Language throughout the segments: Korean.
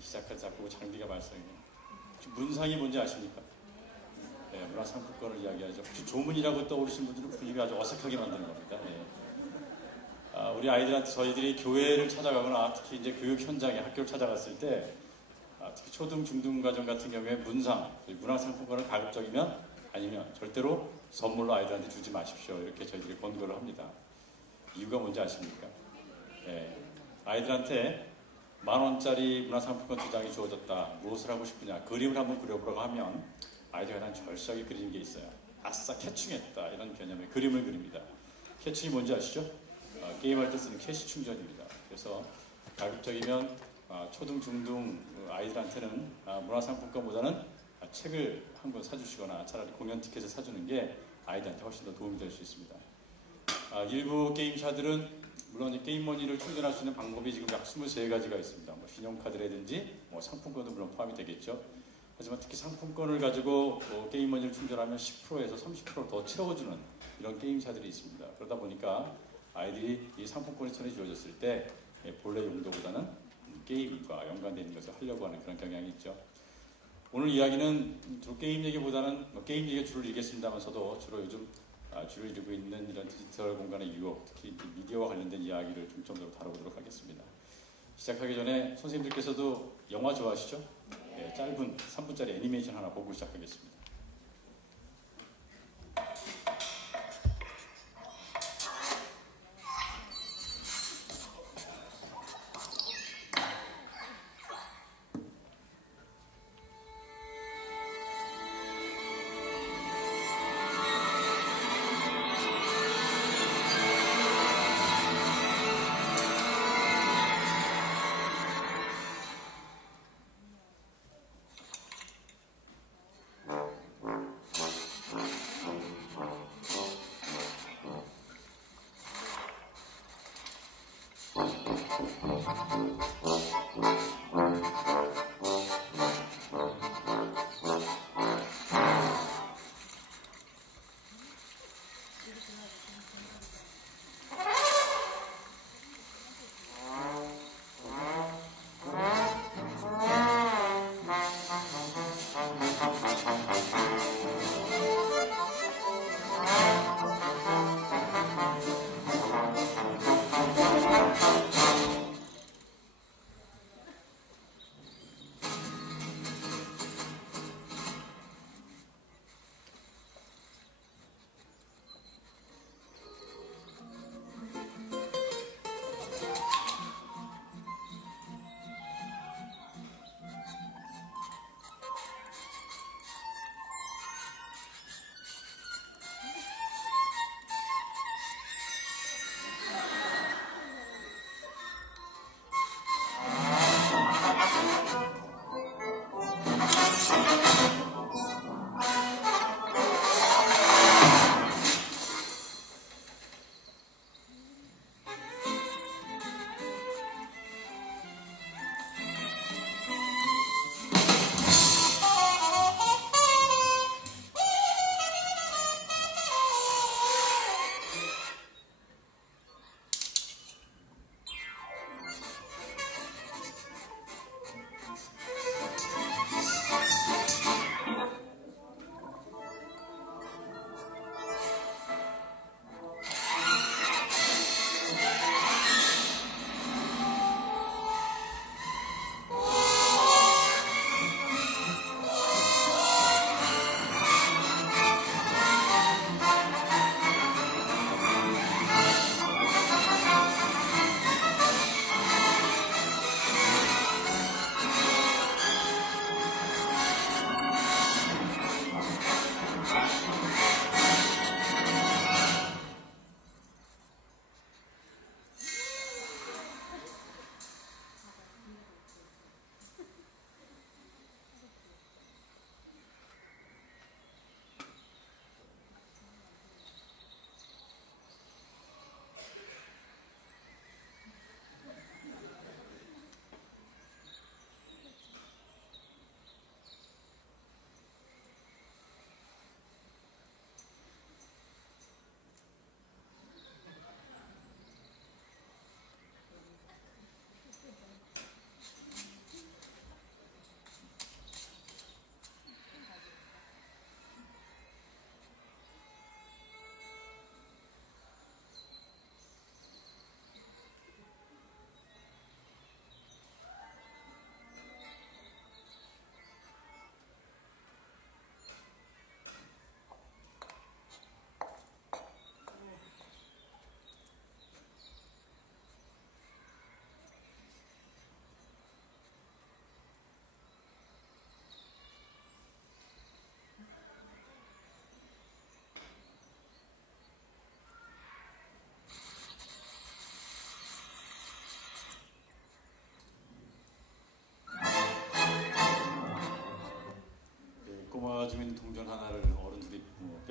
시작한 작곡 장비가. 혹시 문상이 뭔지 아십니까? 네, 문화상품권을 이야기하죠. 혹시 조문이라고 떠오르신 분들은 분위기가 아주 어색하게 만드는 겁니다. 예. 아, 우리 아이들한테 저희들이 교회를 찾아가거나 특히 이제 교육 현장에 학교를 찾아갔을 때 아, 특히 초등, 중등 과정 같은 경우에 문상, 문화상품권을 가급적이면 아니면 절대로 선물로 아이들한테 주지 마십시오. 이렇게 저희들이 권고를 합니다. 이유가 뭔지 아십니까? 예, 아이들한테 만 원짜리 문화상품권 두 장이 주어졌다. 무엇을 하고 싶으냐? 그림을 한번 그려보라고 하면 아이들이 가장 절실하게 그리는 게 있어요. 아싸 캐충했다 이런 개념의 그림을 그립니다. 캐충이 뭔지 아시죠? 어, 게임할 때 쓰는 캐시 충전입니다. 그래서 가급적이면 아, 초등, 중등 어, 아이들한테는 아, 문화상품권보다는 아, 책을 한 권 사주시거나 차라리 공연 티켓을 사주는 게 아이들한테 훨씬 더 도움이 될 수 있습니다. 아, 일부 게임사들은 물론 이 게임머니를 충전할 수 있는 방법이 지금 약 23가지가 있습니다. 뭐 신용카드라든지 뭐 상품권도 물론 포함이 되겠죠. 하지만 특히 상품권을 가지고 어, 게임머니를 충전하면 10%에서 30%더 채워주는 이런 게임사들이 있습니다. 그러다 보니까 아이들이 이 상품권이 손에 쥐어졌을 때 예, 본래 용도보다는 게임과 있는 것을 하려고 하는 그런 경향이 있죠. 오늘 이야기는 주로 게임 얘기보다는 뭐 게임 얘기가 주를 이루겠습니다만서도 주로 요즘 아, 주를 이루고 있는 이런 디지털 공간의 유혹, 특히 이 미디어와 관련된 이야기를 중점적으로 다뤄보도록 하겠습니다. 시작하기 전에 선생님들께서도 영화 좋아하시죠? 네, 짧은 3분짜리 애니메이션 하나 보고 시작하겠습니다.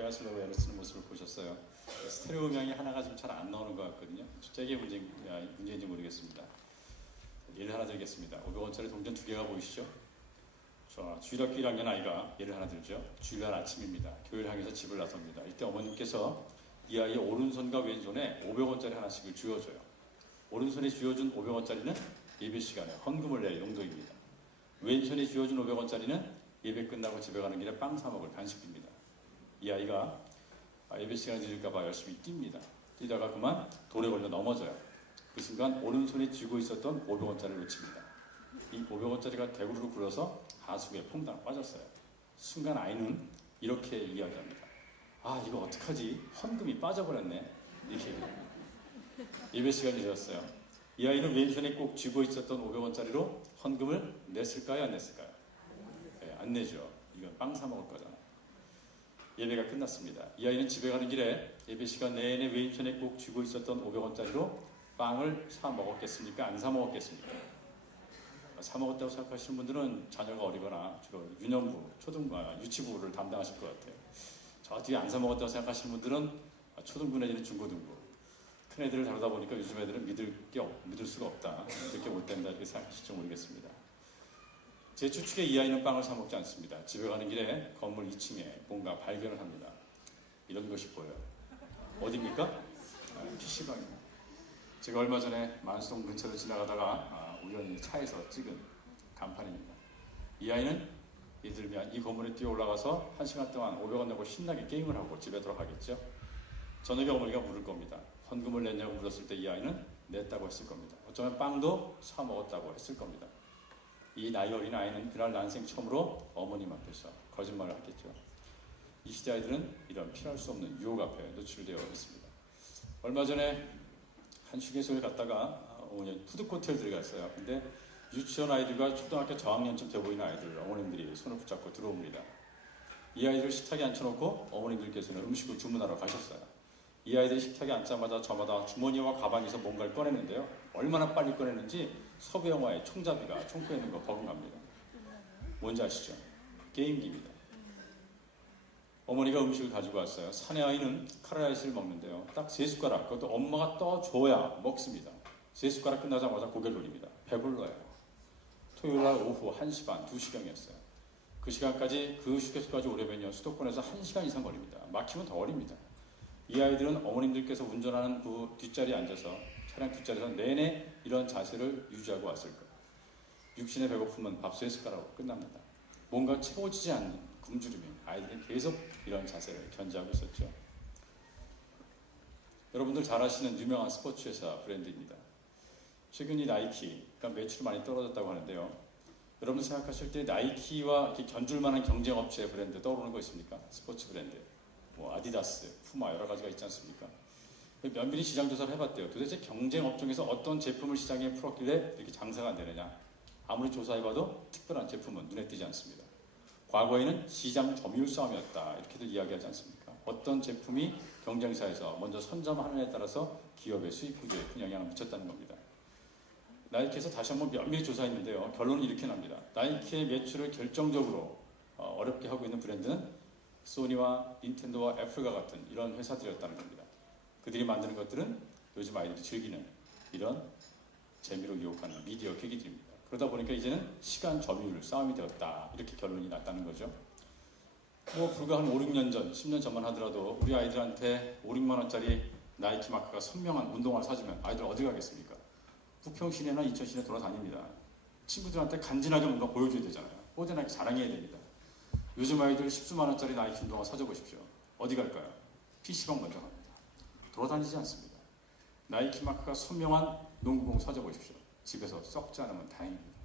뭐 빼앗으려고 애를 쓰는 모습을 보셨어요. 스테레오 음향이 하나가 좀 잘 안 나오는 것 같거든요. 숫자 이게 문제, 아, 문제인지 모르겠습니다. 예를 하나 드리겠습니다. 500원짜리 동전 두 개가 보이시죠? 자, 주일학교 1학년 아이가 예를 하나 들죠. 주일날 아침입니다. 교회를 향해서 집을 나섭니다. 이때 어머님께서 이 아이의 오른손과 왼손에 500원짜리 하나씩을 쥐어줘요. 오른손에 쥐어준 500원짜리는 예배 시간에 헌금을 낼 용도입니다. 왼손에 쥐어준 500원짜리는 예배 끝나고 집에 가는 길에 빵 사 먹을 간식입니다. 이 아이가 아, 예배 시간에 늦을까봐 열심히 뜁니다. 뛰다가 그만 돌에 걸려 넘어져요. 그 순간 오른손에 쥐고 있었던 500원짜리를 놓칩니다. 이 500원짜리가 대구로 굴러서 하수구에 퐁당 빠졌어요. 순간 아이는 이렇게 이야기합니다. 아 이거 어떡하지? 헌금이 빠져버렸네. 이렇게 얘기합니다. 예배 시간이 되었어요. 이 아이는 왼손에 꼭 쥐고 있었던 500원짜리로 헌금을 냈을까요? 안 냈을까요? 네, 안 내죠. 이건 빵 사 먹을 거잖아. 예배가 끝났습니다. 이 아이는 집에 가는 길에 예배 시간 내내 왼손에 꼭 쥐고 있었던 500원짜리로 빵을 사 먹었겠습니까? 안 사 먹었겠습니까? 사 먹었다고 생각하시는 분들은 자녀가 어리거나 주로 유년부, 초등부, 아, 유치부를 담당하실 것 같아요. 저 뒤에 안 사 먹었다고 생각하시는 분들은 초등부 내지는 중고등부. 큰 애들을 다루다 보니까 요즘 애들은 믿을 게 없, 믿을 수가 없다. 믿을 게 못 된다 이렇게 생각하실지 모르겠습니다. 제 추측에 이 아이는 빵을 사 먹지 않습니다. 집에 가는 길에 건물 2층에 뭔가 발견을 합니다. 이런 것이 보여요. 어디입니까? 아, PC방입니다. 제가 얼마 전에 만수동 근처를 지나가다가 아, 우연히 차에서 찍은 간판입니다. 이 아이는 이들면 이 건물에 뛰어 올라가서 한 시간 동안 500원 내고 신나게 게임을 하고 집에 돌아가겠죠. 저녁에 어머니가 물을 겁니다. 헌금을 냈냐고 물었을 때 이 아이는 냈다고 했을 겁니다. 어쩌면 빵도 사 먹었다고 했을 겁니다. 이 나이 어린 아이는 그날 난생 처음으로 어머님 앞에서 거짓말을 했겠죠. 이 시대 아이들은 이런 피할 수 없는 유혹 앞에 노출되어 있습니다. 얼마 전에 한 휴게소에 갔다가 어머니 푸드코트에 들어갔어요. 근데 유치원 아이들과 초등학교 저학년쯤 돼 보이는 아이들 어머님들이 손을 붙잡고 들어옵니다. 이 아이들 식탁에 앉혀놓고 어머님들께서는 음식을 주문하러 가셨어요. 이 아이들이 식탁에 앉자마자 저마다 주머니와 가방에서 뭔가를 꺼내는데요. 얼마나 빨리 꺼내는지 서부 영화의 총잡이가 총 꺼내는 거 버금갑니다. 뭔지 아시죠? 게임기입니다. 어머니가 음식을 가지고 왔어요. 사내 아이는 카라라이스를 먹는데요. 딱 세 숟가락, 그것도 엄마가 떠줘야 먹습니다. 세 숟가락 끝나자마자 고개를 돌립니다. 배불러요. 토요일 날 오후 1시 반, 2시경이었어요. 그 시간까지 그 휴게소까지 오려면요. 수도권에서 1시간 이상 걸립니다. 막히면 더 걸립니다. 이 아이들은 어머님들께서 운전하는 그 뒷자리에 앉아서 차량 뒷자리에서 내내 이런 자세를 유지하고 왔을 거예요. 육신의 배고픔은 밥세 숟가락으로 끝납니다. 뭔가 채워지지 않는 굶주림이 아이들은 계속 이런 자세를 견지하고 있었죠. 여러분들 잘 아시는 유명한 스포츠 회사 브랜드입니다. 최근 이 나이키가 매출이 많이 떨어졌다고 하는데요. 여러분 생각하실 때 나이키와 이렇게 견줄 만한 경쟁 업체 브랜드 떠오르는 거 있습니까? 스포츠 브랜드. 뭐 아디다스, 푸마 여러 가지가 있지 않습니까? 면밀히 시장 조사를 해봤대요. 도대체 경쟁 업종에서 어떤 제품을 시장에 풀었길래 이렇게 장사가 안 되느냐? 아무리 조사해봐도 특별한 제품은 눈에 띄지 않습니다. 과거에는 시장 점유율 싸움이었다 이렇게도 이야기하지 않습니까? 어떤 제품이 경쟁사에서 먼저 선점하느냐에 따라서 기업의 수익 구조에 큰 영향을 미쳤다는 겁니다. 나이키에서 다시 한번 면밀히 조사했는데요. 결론은 이렇게 납니다. 나이키의 매출을 결정적으로 어, 어렵게 하고 있는 브랜드는 소니와 닌텐도와 애플과 같은 이런 회사들이었다는 겁니다. 그들이 만드는 것들은 요즘 아이들이 즐기는 이런 재미로 유혹하는 미디어 계기들입니다. 그러다 보니까 이제는 시간 점유율 싸움이 되었다. 이렇게 결론이 났다는 거죠. 뭐 불과 한 5, 6년 전, 10년 전만 하더라도 우리 아이들한테 5, 6만 원짜리 나이키 마크가 선명한 운동화를 사주면 아이들 어디 가겠습니까? 부평 시내나 인천 시내 돌아다닙니다. 친구들한테 간지나게 뭔가 보여줘야 되잖아요. 뽀대나게 자랑해야 됩니다. 요즘 아이들 10수만 원짜리 나이키 운동화 사줘보십시오. 어디 갈까요? PC방 먼저 갑니다. 돌아다니지 않습니다. 나이키 마크가 선명한 농구공 사줘보십시오. 집에서 썩지 않으면 다행입니다.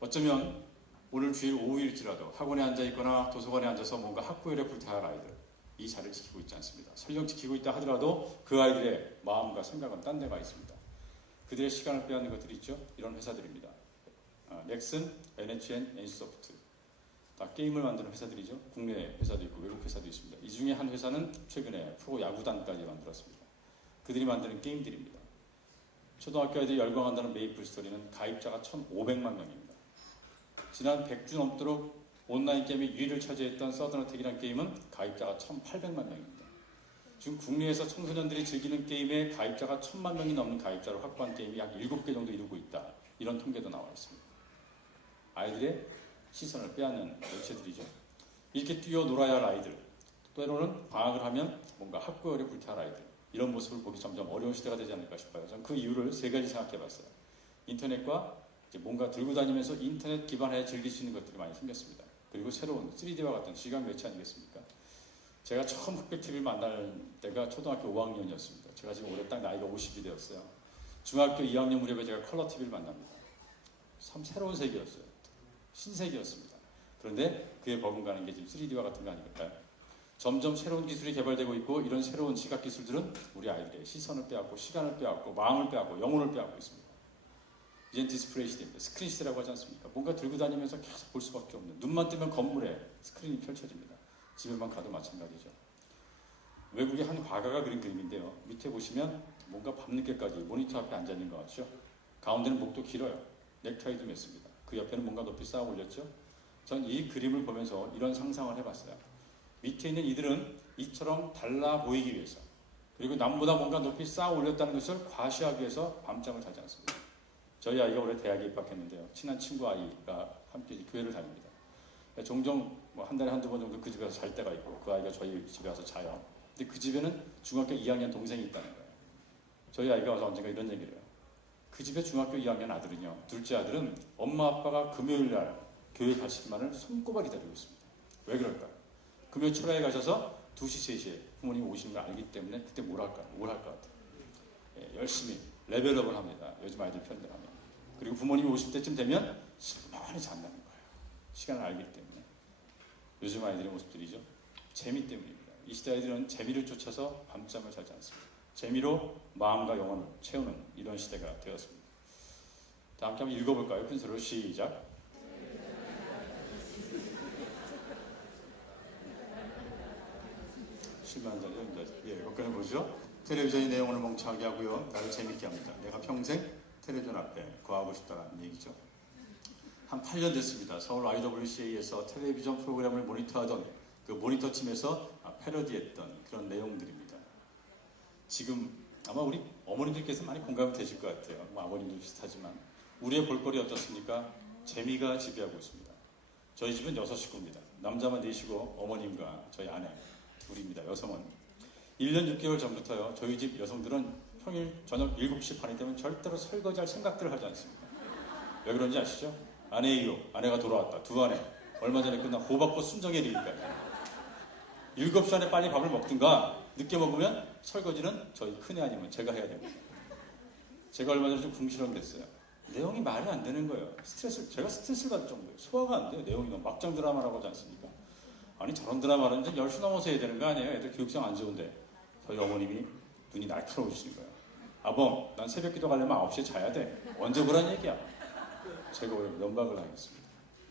어쩌면 오늘 주일 오후일지라도 학원에 앉아 있거나 도서관에 앉아서 뭔가 학구열에 불타할 아이들 이 자리를 지키고 있지 않습니다. 설령 지키고 있다 하더라도 그 아이들의 마음과 생각은 딴 데가 있습니다. 그들의 시간을 빼앗는 것들이 있죠. 이런 회사들입니다. 아, 넥슨, NHN, NC소프트 다 게임을 만드는 회사들이죠. 국내 회사도 있고 외국 회사도 있습니다. 이 중에 한 회사는 최근에 프로 야구단까지 만들었습니다. 그들이 만드는 게임들입니다. 초등학교 아이들이 열광한다는 메이플 스토리는 가입자가 1,500만 명입니다. 지난 100주 넘도록 온라인 게임의 2위를 차지했던 서든어택이라는 게임은 가입자가 1,800만 명입니다. 지금 국내에서 청소년들이 즐기는 게임의 가입자가 1,000만 명이 넘는 가입자를 확보한 게임이 약 7개 정도 이루고 있다. 이런 통계도 나와 있습니다. 아이들의 시선을 빼앗는 매체들이죠. 이렇게 뛰어 놀아야 할 아이들, 때로는 방학을 하면 뭔가 학구열에 불타할 아이들, 이런 모습을 보기 점점 어려운 시대가 되지 않을까 싶어요. 저는 그 이유를 세 가지 생각해 봤어요. 인터넷과 뭔가 들고 다니면서 인터넷 기반에 즐길 수 있는 것들이 많이 생겼습니다. 그리고 새로운 3D와 같은 시각 매체 아니겠습니까? 제가 처음 흑백 TV를 만날 때가 초등학교 5학년이었습니다. 제가 지금 올해 딱 나이가 50이 되었어요. 중학교 2학년 무렵에 제가 컬러 TV를 만납니다. 참 새로운 세계였어요. 신세계였습니다. 그런데 그에 버금가는 게 지금 3D와 같은 거 아닐까요? 점점 새로운 기술이 개발되고 있고 이런 새로운 시각 기술들은 우리 아이들의 시선을 빼앗고 시간을 빼앗고 마음을 빼앗고 영혼을 빼앗고 있습니다. 이젠 디스플레이 시대입니다. 스크린 시대라고 하지 않습니까? 뭔가 들고 다니면서 계속 볼 수밖에 없는 눈만 뜨면 건물에 스크린이 펼쳐집니다. 집에만 가도 마찬가지죠. 외국의 한 화가가 그린 그림인데요. 밑에 보시면 뭔가 밤늦게까지 모니터 앞에 앉아 있는 것 같죠? 가운데는 목도 길어요. 넥타이도 맸습니다. 그 옆에는 뭔가 높이 쌓아 올렸죠? 전 이 그림을 보면서 이런 상상을 해봤어요. 밑에 있는 이들은 이처럼 달라 보이기 위해서 그리고 남보다 뭔가 높이 쌓아 올렸다는 것을 과시하기 위해서 밤잠을 자지 않습니다. 저희 아이가 올해 대학에 입학했는데요. 친한 친구 아이가 함께 교회를 다닙니다. 종종 뭐한 달에 한두 번 정도 그 집에 가서 잘 때가 있고 그 아이가 저희 집에 와서 자요. 근데 그 집에는 중학교 2학년 동생이 있다는 거예요. 저희 아이가 와서 언젠가 이런 얘기를 해요. 그 집에 중학교 2학년 아들은요. 둘째 아들은 엄마 아빠가 금요일 날 교회 가시기만을 손꼽아 기다리고 있습니다. 왜 그럴까요? 금요일 철회에 가셔서 2시, 3시에 부모님이 오시는 걸 알기 때문에 그때 뭘 할까요? 뭘할 것 같아요? 예, 열심히 레벨업을 합니다. 요즘 아이들 편들 하면. 그리고 부모님이 오실 때쯤 되면 실만히 잔다는 거예요. 시간을 알기 때문에. 요즘 아이들의 모습들이죠. 재미 때문입니다. 이 시대 아이들은 재미를 쫓아서 밤잠을 자지 않습니다. 재미로 마음과 영혼을 채우는 이런 시대가 되었습니다. 다 함께 한번 읽어볼까요? 순서로 시작. 실망한 자죠. 예, 걱정해 보죠. 텔레비전이 내용을 멍청하게 하고요. 나를 재밌게 합니다. 내가 평생 텔레비전 앞에 거하고 싶다는 얘기죠. 한 8년 됐습니다. 서울 IWCA에서 텔레비전 프로그램을 모니터하던 그 모니터 팀에서 패러디했던 그런 내용들입니다. 지금 아마 우리 어머님들께서 많이 공감이 되실 것 같아요. 뭐 아버님도 비슷하지만 우리의 볼거리 어떻습니까? 재미가 지배하고 있습니다. 저희 집은 여섯 식구입니다. 남자만 넷이고 어머님과 저희 아내 둘입니다. 여성은 1년 6개월 전부터요. 저희 집 여성들은 평일 저녁 7시 반이 되면 절대로 설거지할 생각들을 하지 않습니다. 왜 그런지 아시죠? 아내의 유, 아내가 돌아왔다. 두 아내. 얼마 전에 끝난 호박꽃 순정의 리기까지. 7시 안에 빨리 밥을 먹든가 늦게 먹으면 설거지는 저희 큰애 아니면 제가 해야 됩니다. 제가 얼마 전에 좀 궁시렁댔어요. 내용이 말이 안 되는 거예요. 스트레스, 제가 스트레스를 받을 정도예요. 소화가 안 돼요. 내용이 너무 막장 드라마라고 하지 않습니까? 아니 저런 드라마는 이제 10시 넘어서 해야 되는 거 아니에요? 애들 교육상 안 좋은데. 저희 어머님이 눈이 날카로우시는 거예요. 아범, 난 새벽 기도 가려면 9시에 자야 돼. 언제 보란 얘기야? 제가 오늘 면박을 하겠습니다.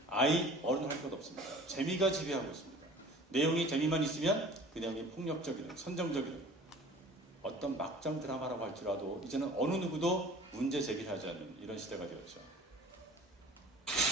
아이, 어른 할 것 없습니다. 재미가 지배하고 있습니다. 내용이 재미만 있으면 그 내용이 폭력적이든 선정적이든 어떤 막장 드라마라고 할지라도 이제는 어느 누구도 문제 제기를 하지 않는 이런 시대가 되었죠.